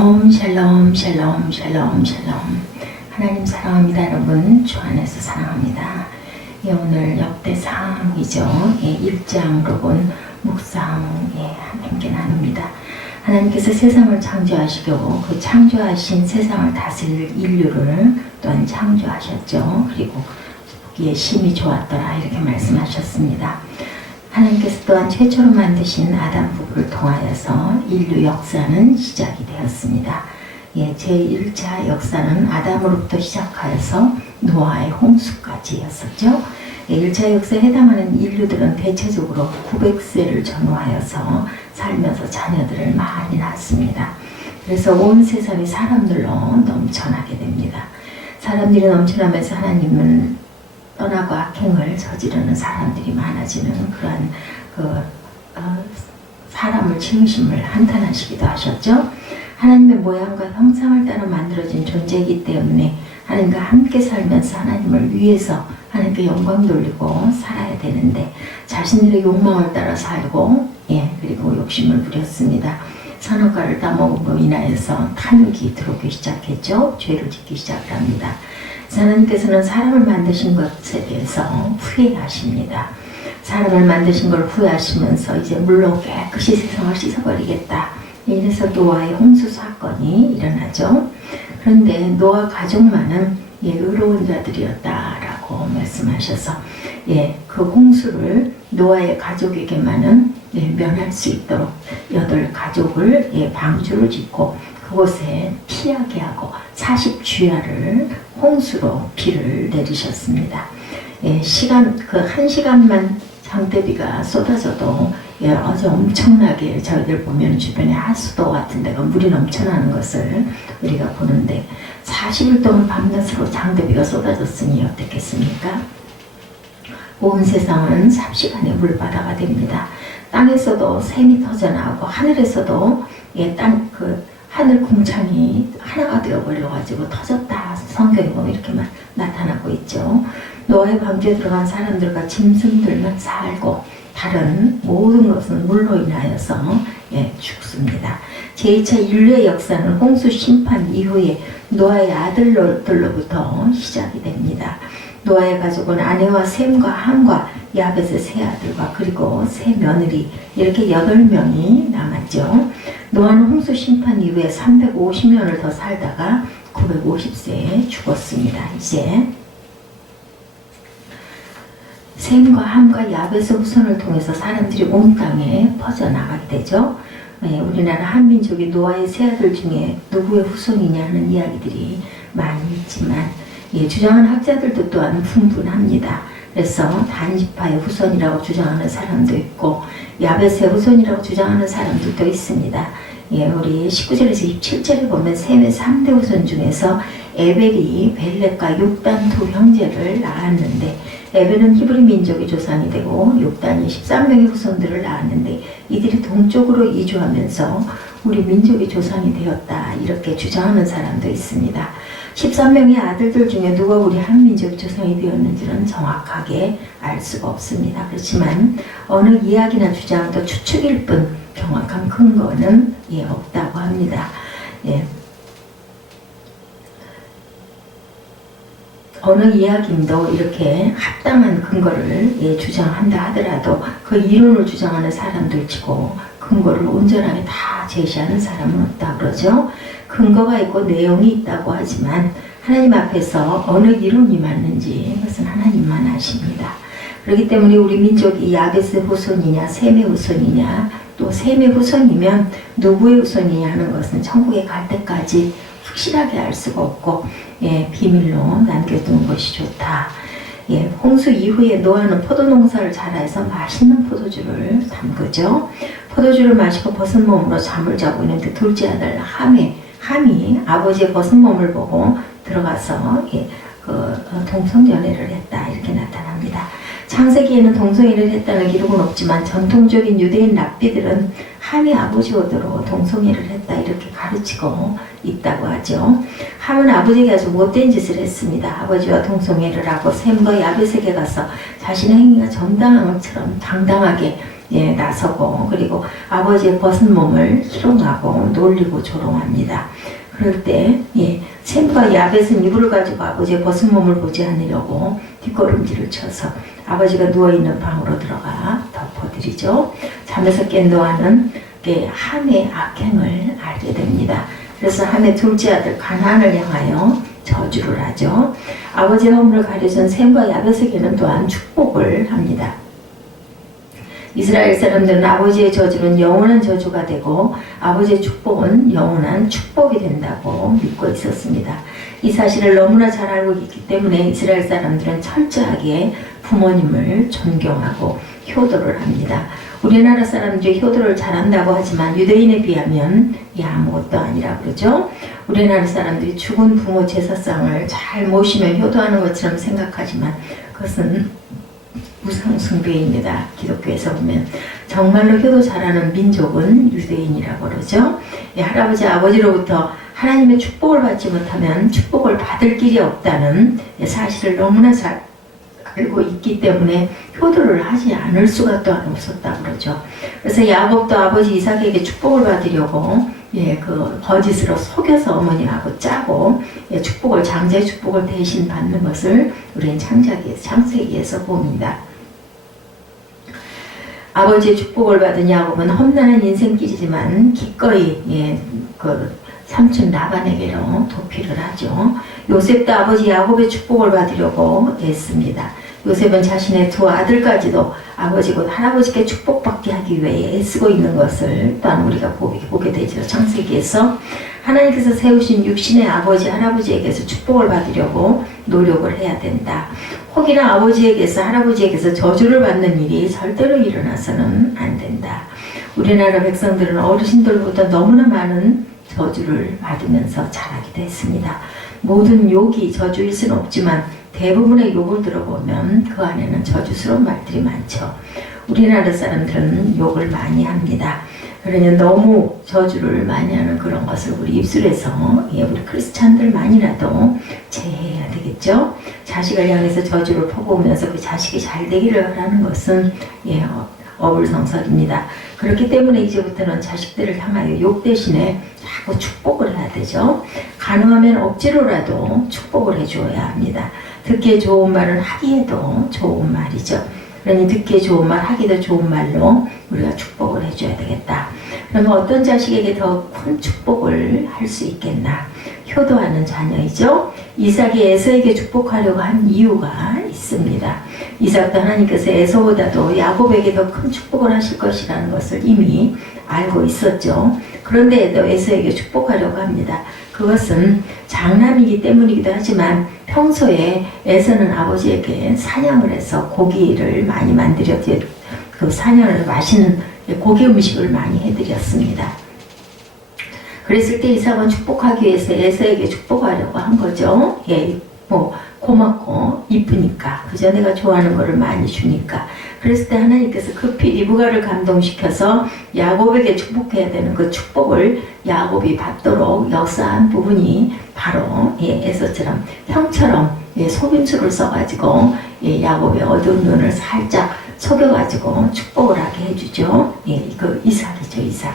샬롬 샬롬 샬롬 샬롬. 하나님 사랑합니다. 여러분 주 안에서 사랑합니다. 오늘 역대상이죠. 1장으로 본 묵상 함께 나눕니다. 하나님께서 세상을 창조하시고 그 창조하신 세상을 다스릴 인류를 또한 창조하셨죠. 그리고 보기에 심히 좋았더라 이렇게 말씀하셨습니다. 하나님께서 또한 최초로 만드신 아담 부부를 통하여서 인류 역사는 시작이 되었습니다. 제1차 역사는 아담으로부터 시작하여서 노아의 홍수까지였었죠. 1차 역사에 해당하는 인류들은 대체적으로 900세를 전후하여서 살면서 자녀들을 많이 낳습니다. 그래서 온 세상이 사람들로 넘쳐나게 됩니다. 사람들이 넘쳐나면서 하나님은 떠나고 악행을 저지르는 사람들이 많아지는 그러한 사람을 지으심을 한탄하시기도 하셨죠. 하나님의 모양과 형상을 따라 만들어진 존재이기 때문에 하나님과 함께 살면서 하나님을 위해서 하나님께 영광 돌리고 살아야 되는데 자신들의 욕망을 따라 살고 그리고 욕심을 부렸습니다. 선악과를 따먹음으로 인하여서 탐욕이 들어오기 시작했죠. 죄를 짓기 시작합니다. 하나님께서는 사람을 만드신 것에 대해서 후회하십니다. 사람을 만드신 걸 후회하시면서 이제 물로 깨끗이 세상을 씻어버리겠다. 이래서 노아의 홍수 사건이 일어나죠. 그런데 노아 가족만은 의로운 자들이었다라고 말씀하셔서 그 홍수를 노아의 가족에게만은 면할 수 있도록 8가족을 방주를 짓고 그곳에 피하게 하고 40주야를 홍수로 비를 내리셨습니다. 한 시간만 장대비가 쏟아져도 아주 엄청나게 저희들 보면 주변에 하수도 같은 데가 물이 넘쳐나는 것을 우리가 보는데 40일 동안 밤낮으로 장대비가 쏟아졌으니 어떻겠습니까? 온 세상은 3시간의 물바다가 됩니다. 땅에서도 샘이 터져나오고 하늘에서도 하늘 궁창이 하나가 되어버려가지고 터졌다. 성경에 보면 이렇게만 나타나고 있죠. 노아의 방주에 들어간 사람들과 짐승들만 살고 다른 모든 것은 물로 인하여서 죽습니다. 제2차 인류의 역사는 홍수 심판 이후에 노아의 아들들로부터 시작이 됩니다. 노아의 가족은 아내와 셈과 함과 야벳의 세 아들과 그리고 세 며느리 이렇게 8명이 남았죠. 노아는 홍수 심판 이후에 350년을 더 살다가 950세에 죽었습니다. 이제 셈과 함과 야벳의 후손을 통해서 사람들이 온 땅에 퍼져나가게 되죠. 우리나라 한민족이 노아의 세 아들 중에 누구의 후손이냐는 이야기들이 많이 있지만 주장하는 학자들도 또한 분분합니다. 그래서 단지파의 후손이라고 주장하는 사람도 있고 야벳의 후손이라고 주장하는 사람들도 있습니다. 우리 19절에서 27절에 보면 셈의 3대 후손 중에서 에벨이 벨렉과 욕단 두 형제를 낳았는데 에벨은 히브리 민족의 조상이 되고 욕단이 13명의 후손들을 낳았는데 이들이 동쪽으로 이주하면서 우리 민족의 조상이 되었다 이렇게 주장하는 사람도 있습니다. 13명의 아들들 중에 누가 우리 한민족 조상이 되었는지는 정확하게 알 수가 없습니다. 그렇지만 어느 이야기나 주장도 추측일 뿐 정확한 근거는 없다고 합니다. 어느 이야기도 이렇게 합당한 근거를 주장한다 하더라도 그 이론을 주장하는 사람들 치고 근거를 온전하게 다 제시하는 사람은 없다 그러죠. 근거가 있고 내용이 있다고 하지만 하나님 앞에서 어느 이론이 맞는지 그것은 하나님만 아십니다. 그렇기 때문에 우리 민족이 야벳의 후손이냐 셈의 후손이냐 또 셈의 후손이면 누구의 후손이냐 하는 것은 천국에 갈 때까지 확실하게 알 수가 없고 비밀로 남겨두는 것이 좋다. 홍수 이후에 노아는 포도농사를 잘해서 맛있는 포도주를 담그죠. 포도주를 마시고 벗은 몸으로 잠을 자고 있는데 둘째 아들 함이 아버지의 벗은 몸을 보고 들어가서 동성연애를 했다 이렇게 나타납니다. 창세기에는 동성애를 했다는 기록은 없지만 전통적인 유대인 랍비들은 함이 아버지 오도로 동성애를 했다 이렇게 가르치고 있다고 하죠. 함은 아버지에게 아주 못된 짓을 했습니다. 아버지와 동성애를 하고 셈과 야벳에게 가서 자신의 행위가 정당한 것처럼 당당하게 나서고 그리고 아버지의 벗은 몸을 희롱하고 놀리고 조롱합니다. 그럴 때 셈과 야벳은 이불을 가지고 아버지의 벗은 몸을 보지 않으려고 뒷걸음질을 쳐서 아버지가 누워있는 방으로 들어가 덮어드리죠. 잠에서 깬 노아는 함의 악행을 알게 됩니다. 그래서 함의 둘째 아들 가나안을 향하여 저주를 하죠. 아버지의 허물을 가려준 셈과 야벳에게는 또한 축복을 합니다. 이스라엘 사람들은 아버지의 저주는 영원한 저주가 되고 아버지의 축복은 영원한 축복이 된다고 믿고 있었습니다. 이 사실을 너무나 잘 알고 있기 때문에 이스라엘 사람들은 철저하게 부모님을 존경하고 효도를 합니다. 우리나라 사람들이 효도를 잘한다고 하지만 유대인에 비하면 아무것도 아니라 그러죠. 우리나라 사람들이 죽은 부모 제사상을 잘 모시며 효도하는 것처럼 생각하지만 그것은 무상숭배입니다. 기독교에서 보면 정말로 효도 잘하는 민족은 유대인이라고 그러죠. 할아버지 아버지로부터 하나님의 축복을 받지 못하면 축복을 받을 길이 없다는 사실을 너무나 잘 알고 있기 때문에 효도를 하지 않을 수가 또 없었다고 그러죠. 그래서 야곱도 아버지 이삭에게 축복을 받으려고 그 거짓으로 속여서 어머니하고 짜고 축복을 장자의 축복을 대신 받는 것을 우리는 창세기에서 봅니다. 아버지의 축복을 받은 야곱은 험난한 인생길이지만 기꺼이 그 삼촌 라반에게로 도피를 하죠. 요셉도 아버지 야곱의 축복을 받으려고 애씁니다. 요셉은 자신의 두 아들까지도 아버지 곧 할아버지께 축복받게 하기 위해 애쓰고 있는 것을 또한 우리가 보게 되죠. 창세기에서 하나님께서 세우신 육신의 아버지 할아버지에게서 축복을 받으려고 노력을 해야 된다. 혹이나 아버지에게서 할아버지에게서 저주를 받는 일이 절대로 일어나서는 안 된다. 우리나라 백성들은 어르신들보다 너무나 많은 저주를 받으면서 자라기도 했습니다. 모든 욕이 저주일 수는 없지만 대부분의 욕을 들어보면 그 안에는 저주스러운 말들이 많죠. 우리나라 사람들은 욕을 많이 합니다. 그러니 너무 저주를 많이 하는 그런 것을 우리 입술에서 우리 크리스찬들만이라도 제해해야 되겠죠. 자식을 향해서 저주를 퍼부으면서 그 자식이 잘 되기를 하는 것은 어불성설입니다. 그렇기 때문에 이제부터는 자식들을 향하여 욕 대신에 자꾸 축복을 해야 되죠. 가능하면 억지로라도 축복을 해주어야 합니다. 듣기에 좋은 말은 하기에도 좋은 말이죠. 그러니 듣기에 좋은 말, 하기도 좋은 말로 우리가 축복을 해줘야 되겠다. 그러면 어떤 자식에게 더 큰 축복을 할 수 있겠나? 효도하는 자녀이죠. 이삭이 에서에게 축복하려고 한 이유가 있습니다. 이삭도 하나님께서 에서보다도 야곱에게 더 큰 축복을 하실 것이라는 것을 이미 알고 있었죠. 그런데도 에서에게 축복하려고 합니다. 그것은 장남이기 때문이기도 하지만 평소에 에서는 아버지에게 사냥을 해서 고기를 많이 만들었죠. 그 사냥을 맛있는 고기 음식을 많이 해드렸습니다. 그랬을 때 이삭은 축복하기 위해서 에서에게 축복하려고 한 거죠. 고맙고 이쁘니까 그저 내가 좋아하는 거를 많이 주니까. 그랬을 때 하나님께서 급히 리브가를 감동시켜서 야곱에게 축복해야 되는 그 축복을 야곱이 받도록 역사한 부분이 바로 에서처럼 형처럼 속임수를 써가지고 야곱의 어두운 눈을 살짝 속여가지고 축복을 하게 해주죠. 그 이삭이죠, 이삭.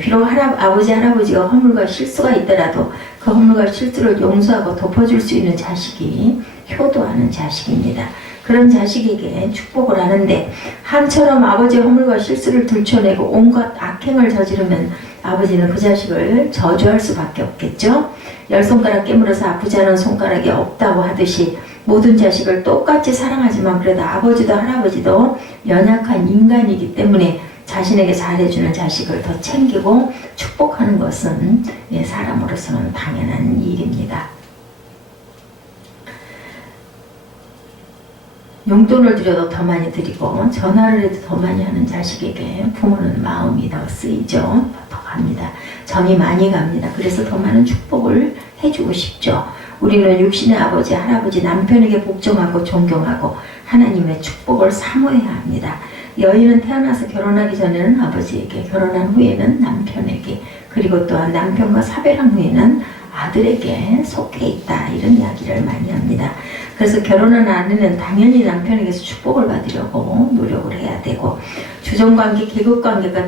비록 아버지, 할아버지가 허물과 실수가 있더라도 그 허물과 실수를 용서하고 덮어줄 수 있는 자식이 효도하는 자식입니다. 그런 자식에게 축복을 하는데 함처럼 아버지의 허물과 실수를 들춰내고 온갖 악행을 저지르면 아버지는 그 자식을 저주할 수밖에 없겠죠. 10손가락 깨물어서 아프지 않은 손가락이 없다고 하듯이 모든 자식을 똑같이 사랑하지만 그래도 아버지도 할아버지도 연약한 인간이기 때문에 자신에게 잘해주는 자식을 더 챙기고 축복하는 것은 사람으로서는 당연한 일입니다. 용돈을 드려도 더 많이 드리고 전화를 해도 더 많이 하는 자식에게 부모는 마음이 더 쓰이죠. 더 갑니다. 정이 많이 갑니다. 그래서 더 많은 축복을 해주고 싶죠. 우리는 육신의 아버지, 할아버지, 남편에게 복종하고 존경하고 하나님의 축복을 사모해야 합니다. 여인은 태어나서 결혼하기 전에는 아버지에게, 결혼한 후에는 남편에게, 그리고 또한 남편과 사별한 후에는 아들에게 속해 있다 이런 이야기를 많이 합니다. 그래서 결혼한 아내는 당연히 남편에게서 축복을 받으려고 노력을 해야 되고 주종관계, 계급관계가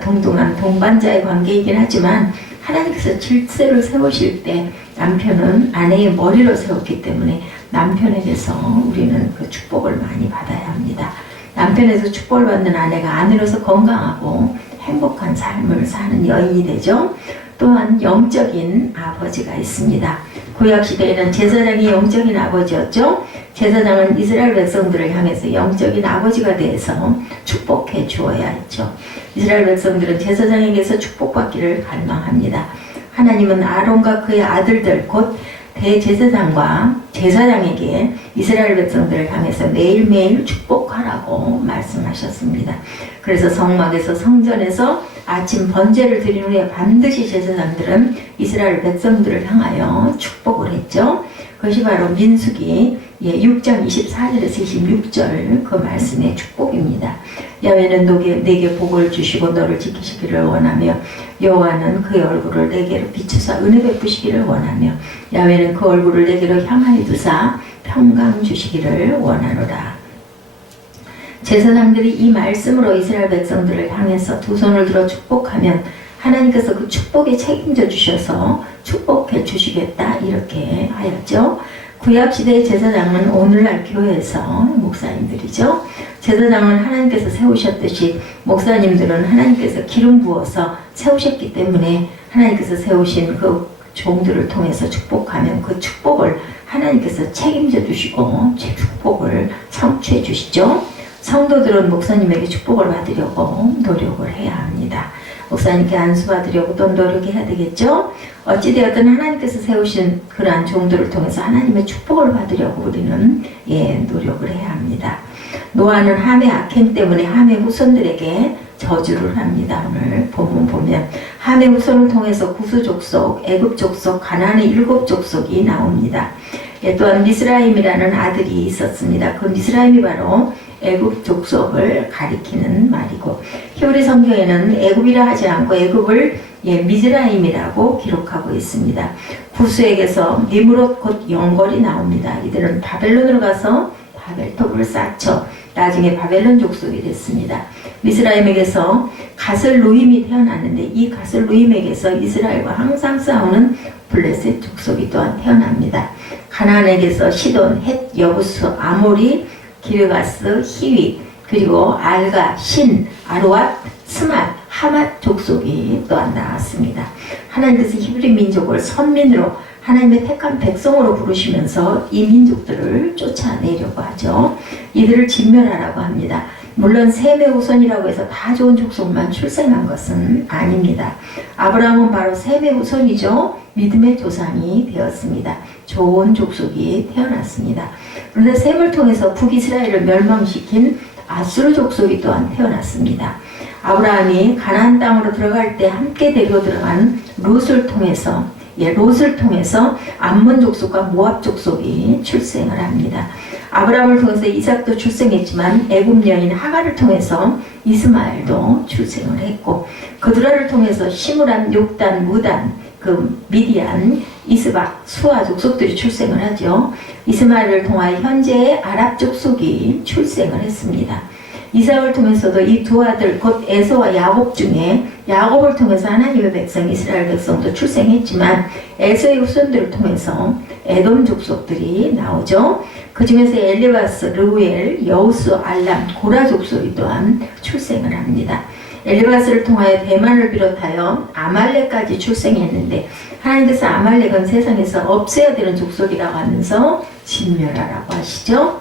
동등한 동반자의 관계이긴 하지만 하나님께서 질서를 세우실 때 남편은 아내의 머리로 세웠기 때문에 남편에게서 우리는 그 축복을 많이 받아야 합니다. 남편에서 축복을 받는 아내가 아내로서 건강하고 행복한 삶을 사는 여인이 되죠. 또한 영적인 아버지가 있습니다. 구약시대에는 제사장이 영적인 아버지였죠. 제사장은 이스라엘 백성들을 향해서 영적인 아버지가 되어서 축복해 주어야 했죠. 이스라엘 백성들은 제사장에게서 축복받기를 갈망합니다. 하나님은 아론과 그의 아들들 곧 대제사장과 제사장에게 이스라엘 백성들을 향해서 매일매일 축복하라고 말씀하셨습니다. 그래서 성막에서 성전에서 아침 번제를 드린 후에 반드시 제사장들은 이스라엘 백성들을 향하여 축복을 했죠. 그것이 바로 민수기 6장 24절에서 26절 그 말씀의 축복입니다. 야훼는 내게 복을 주시고 너를 지키시기를 원하며 여호와는 그의 얼굴을 내게로 비추사 은혜 베푸시기를 원하며 야훼는 그 얼굴을 내게로 향하여 두사 평강 주시기를 원하노라. 제사장들이 이 말씀으로 이스라엘 백성들을 향해서 두 손을 들어 축복하면 하나님께서 그 축복에 책임져 주셔서 축복해 주시겠다 이렇게 하였죠. 구약시대의 제사장은 오늘날 교회에서 목사님들이죠. 제사장은 하나님께서 세우셨듯이 목사님들은 하나님께서 기름 부어서 세우셨기 때문에 하나님께서 세우신 그 종들을 통해서 축복하면 그 축복을 하나님께서 책임져 주시고 축복을 성취해 주시죠. 성도들은 목사님에게 축복을 받으려고 노력을 해야 합니다. 목사님께 안수받으려고 또 노력해야 되겠죠. 어찌되었든 하나님께서 세우신 그러한 종들을 통해서 하나님의 축복을 받으려고 우리는 노력을 해야 합니다. 노아는 함의 악행 때문에 함의 후손들에게 저주를 합니다. 오늘 본문 보면 함의 후손을 통해서 구스 족속, 애굽 족속, 가나안의 7 족속이 나옵니다. 또한 미스라임이라는 아들이 있었습니다. 그 미스라임이 바로 애굽 족속을 가리키는 말이고 히브리 성경에는 애굽이라 하지 않고 애굽을 미즈라임이라고 기록하고 있습니다. 구스에게서 니므롯 곧 영걸이 나옵니다. 이들은 바벨론으로 가서 바벨탑을 쌓죠. 나중에 바벨론 족속이 됐습니다. 미스라임에게서 가슬루임이 태어났는데 이 가슬루임에게서 이스라엘과 항상 싸우는 블레셋 족속이 또한 태어납니다. 가나안에게서 시돈, 헷, 여부스, 아모리, 기르가스, 히위, 그리고 알가, 신, 아로앗, 스맛, 하맛 족속이 또한 나왔습니다. 하나님께서 히브리 민족을 선민으로 하나님의 택한 백성으로 부르시면서 이 민족들을 쫓아내려고 하죠. 이들을 진멸하라고 합니다. 물론 셈의 후손이라고 해서 다 좋은 족속만 출생한 것은 아닙니다. 아브라함은 바로 셈의 후손이죠. 믿음의 조상이 되었습니다. 좋은 족속이 태어났습니다. 그런데 셈을 통해서 북이스라엘을 멸망시킨 아수르 족속이 또한 태어났습니다. 아브라함이 가나안 땅으로 들어갈 때 함께 데리고 들어간 롯을 통해서 암몬 족속과 모압 족속이 출생을 합니다. 아브라함을 통해서 이삭도 출생했지만 애굽 여인 하갈을 통해서 이스마엘도 출생을 했고 그들을 통해서 시므란, 욕단, 무단, 그 미디안, 이스박, 수아 족속들이 출생을 하죠. 이스마엘을 통하여 현재의 아랍 족속이 출생을 했습니다. 이삭을 통해서도 이 두 아들 곧 에서와 야곱 중에 야곱을 통해서 하나님의 백성 이스라엘 백성도 출생했지만 에서의 후손들을 통해서 에돔 족속들이 나오죠. 그 중에서 엘리바스, 르우엘, 여우스, 알람, 고라 족속이 또한 출생을 합니다. 엘리바스를 통하여 대만을 비롯하여 아말렉까지 출생했는데 하나님께서 아말렉은 세상에서 없애야 되는 족속이라고 하면서 진멸하라고 하시죠.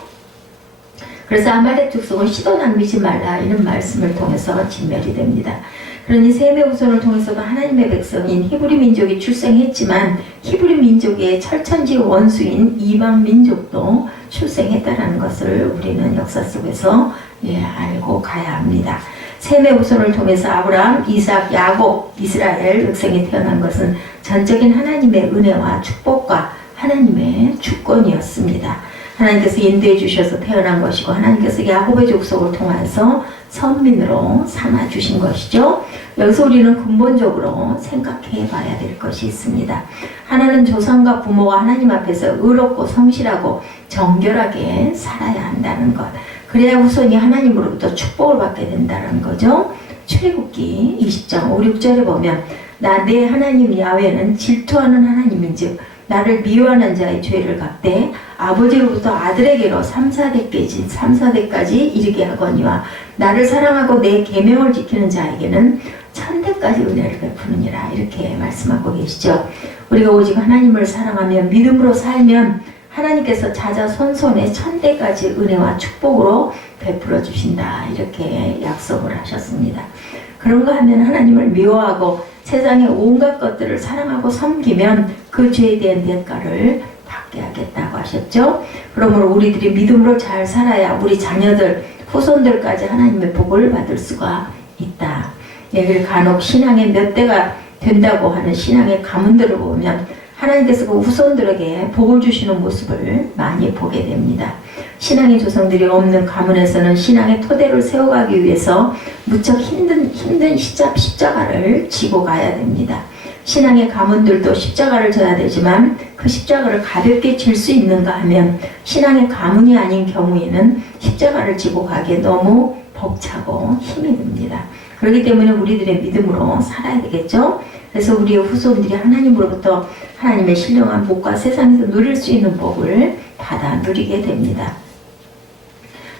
그래서 아말렉 족속은 시도 남기지 말라 이런 말씀을 통해서 진멸이 됩니다. 그러니 셈의 후손을 통해서도 하나님의 백성인 히브리 민족이 출생했지만 히브리 민족의 철천지 원수인 이방 민족도 출생했다는 것을 우리는 역사 속에서 알고 가야 합니다. 셈의 후손을 통해서 아브라함, 이삭, 야곱, 이스라엘 백성이 태어난 것은 전적인 하나님의 은혜와 축복과 하나님의 주권이었습니다. 하나님께서 인도해 주셔서 태어난 것이고 하나님께서 야곱의 족속을 통해서 선민으로 삼아 주신 것이죠. 여기서 우리는 근본적으로 생각해 봐야 될 것이 있습니다. 하나는 조상과 부모가 하나님 앞에서 의롭고 성실하고 정결하게 살아야 한다는 것. 그래야 후손이 하나님으로부터 축복을 받게 된다는 거죠. 출애굽기 20장 5, 6절에 보면 나 내 하나님 야훼는 질투하는 하나님인즉 나를 미워하는 자의 죄를 갚되 아버지로부터 아들에게로 3, 4대까지 이르게 하거니와 나를 사랑하고 내 계명을 지키는 자에게는 천대까지 은혜를 베푸느니라. 이렇게 말씀하고 계시죠. 우리가 오직 하나님을 사랑하며 믿음으로 살면 하나님께서 자자손손에 천대까지 은혜와 축복으로 베풀어 주신다. 이렇게 약속을 하셨습니다. 그런가 하면 하나님을 미워하고 세상의 온갖 것들을 사랑하고 섬기면 그 죄에 대한 대가를 받게 하겠다고 하셨죠. 그러므로 우리들이 믿음으로 잘 살아야 우리 자녀들, 후손들까지 하나님의 복을 받을 수가 있다. 예, 간혹 신앙의 몇 대가 된다고 하는 신앙의 가문들을 보면 하나님께서 그 후손들에게 복을 주시는 모습을 많이 보게 됩니다. 신앙의 조상들이 없는 가문에서는 신앙의 토대를 세워가기 위해서 무척 힘든 십자가를 지고 가야 됩니다. 신앙의 가문들도 십자가를 져야 되지만 그 십자가를 가볍게 질 수 있는가 하면 신앙의 가문이 아닌 경우에는 십자가를 지고 가기에 너무 벅차고 힘이 듭니다. 그렇기 때문에 우리들의 믿음으로 살아야 되겠죠. 그래서 우리의 후손들이 하나님으로부터 하나님의 신령한 복과 세상에서 누릴 수 있는 복을 받아 누리게 됩니다.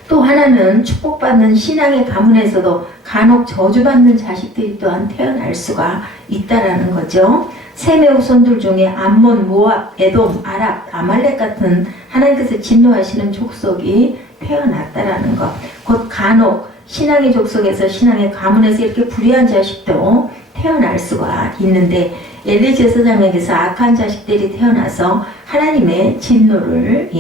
또 하나는 축복받는 신앙의 가문에서도 간혹 저주받는 자식들이 또한 태어날 수가 있다라는 거죠. 셈의 후손들 중에 암몬, 모압, 에돔, 아랍, 아말렉 같은 하나님께서 진노하시는 족속이 태어났다라는 것. 곧 간혹 신앙의 족속에서 신앙의 가문에서 이렇게 불의한 자식도 태어날 수가 있는데 엘리 제사장에게서 악한 자식들이 태어나서 하나님의 진노를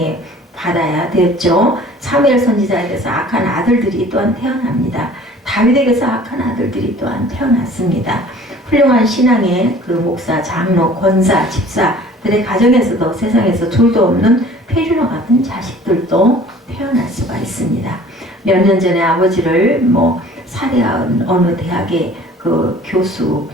받아야 되었죠. 사무엘 선지자에게서 악한 아들들이 또한 태어납니다. 다윗에게서 악한 아들들이 또한 태어났습니다. 훌륭한 신앙의 그 목사, 장로, 권사, 집사들의 가정에서도 세상에서 둘도 없는 페류나 같은 자식들도 태어날 수가 있습니다. 몇 년 전에 아버지를 사대한 어느 대학의 그 교수,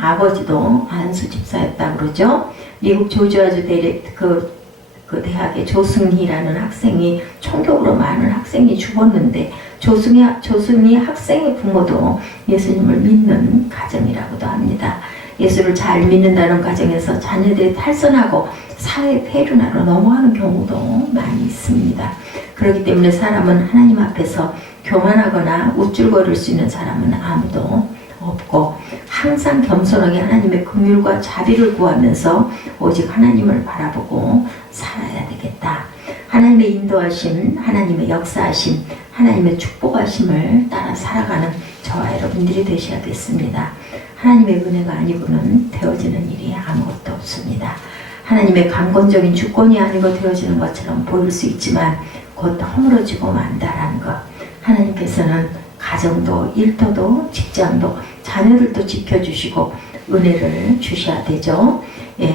아버지도 안수 집사였다고 그러죠. 미국 조지아주 그 대학의 조승희라는 학생이 총격으로 많은 학생이 죽었는데 조승희 학생의 부모도 예수님을 믿는 가정이라고도 합니다. 예수를 잘 믿는다는 가정에서 자녀들이 탈선하고 사회 폐륜화로 넘어가는 경우도 많이 있습니다. 그렇기 때문에 사람은 하나님 앞에서 교만하거나 우쭐거릴 수 있는 사람은 아무도 없고 항상 겸손하게 하나님의 긍휼과 자비를 구하면서 오직 하나님을 바라보고 살아야 되겠다. 하나님의 인도하심, 하나님의 역사하심, 하나님의 축복하심을 따라 살아가는 저와 여러분들이 되셔야겠습니다. 하나님의 은혜가 아니고는 되어지는 일이 아무것도 없습니다. 하나님의 강권적인 주권이 아니고 되어지는 것처럼 보일 수 있지만 곧 허물어지고 만다라는 것. 하나님께서는 가정도 일터도 직장도 자녀들도 지켜주시고 은혜를 주셔야 되죠.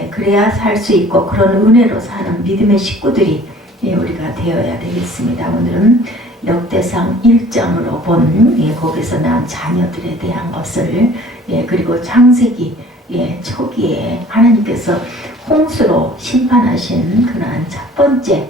그래야 살 수 있고 그런 은혜로 사는 믿음의 식구들이 우리가 되어야 되겠습니다. 오늘은 역대상 1장으로 본 거기서 나온 자녀들에 대한 것을 그리고 창세기 초기에 하나님께서 홍수로 심판하신 그러한 첫 번째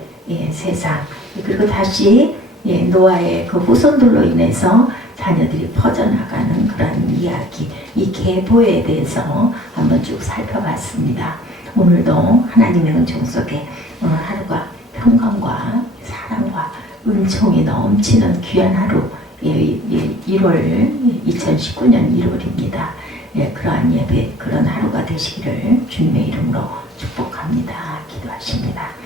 세상 그리고 다시 노아의 그 후손들로 인해서 자녀들이 퍼져나가는 그런 이야기, 이 계보에 대해서 한번 쭉 살펴봤습니다. 오늘도 하나님의 은총 속에 오늘 하루가 평강과 사랑과 은총이 넘치는 귀한 하루, 2019년 1월입니다. 그러한 예배, 그런 하루가 되시기를 주님의 이름으로 축복합니다. 기도하십니다.